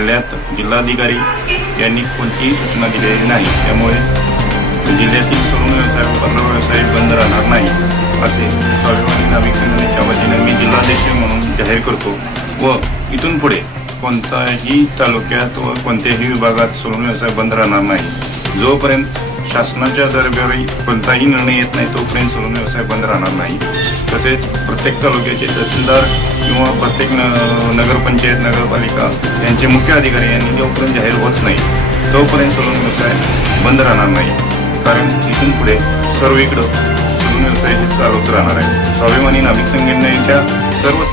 जिल्ह्यात जिल्हाधिकारी यांनी कोणतीही सूचना दिलेली नाही। त्यामुळे जिल्ह्यातील सलून व्यवसाय व पार्लर व्यवसाय बंद राहणार नाही असे स्वाभिमानी नाभिक संघटनेच्या वतीने मी जिल्हाध्यक्ष म्हणून जाहीर करतो व इथून पुढे कोणत्याही तालुक्यात व कोणत्याही विभागात सलून व्यवसाय बंद राहणार नाही। जोपर्यंत शासनाच्या दरबारी कोणताही निर्णय येत नाही तोपर्यंत सलून व्यवसाय बंद राहणार नाही। तसेच प्रत्येक तालुक्याचे तहसीलदार किंवा प्रत्येक नगरपंचायत नगरपालिका यांचे मुख्य अधिकारी यांनी जोपर्यंत जाहीर होत नाही तोपर्यंत सलून व्यवसाय बंद राहणार नाही। कारण इथून पुढे सर्व इकडं सलून व्यवसाय हे चालूच राहणार आहे। स्वाभिमानी नाभिक संघटनेच्या सर्व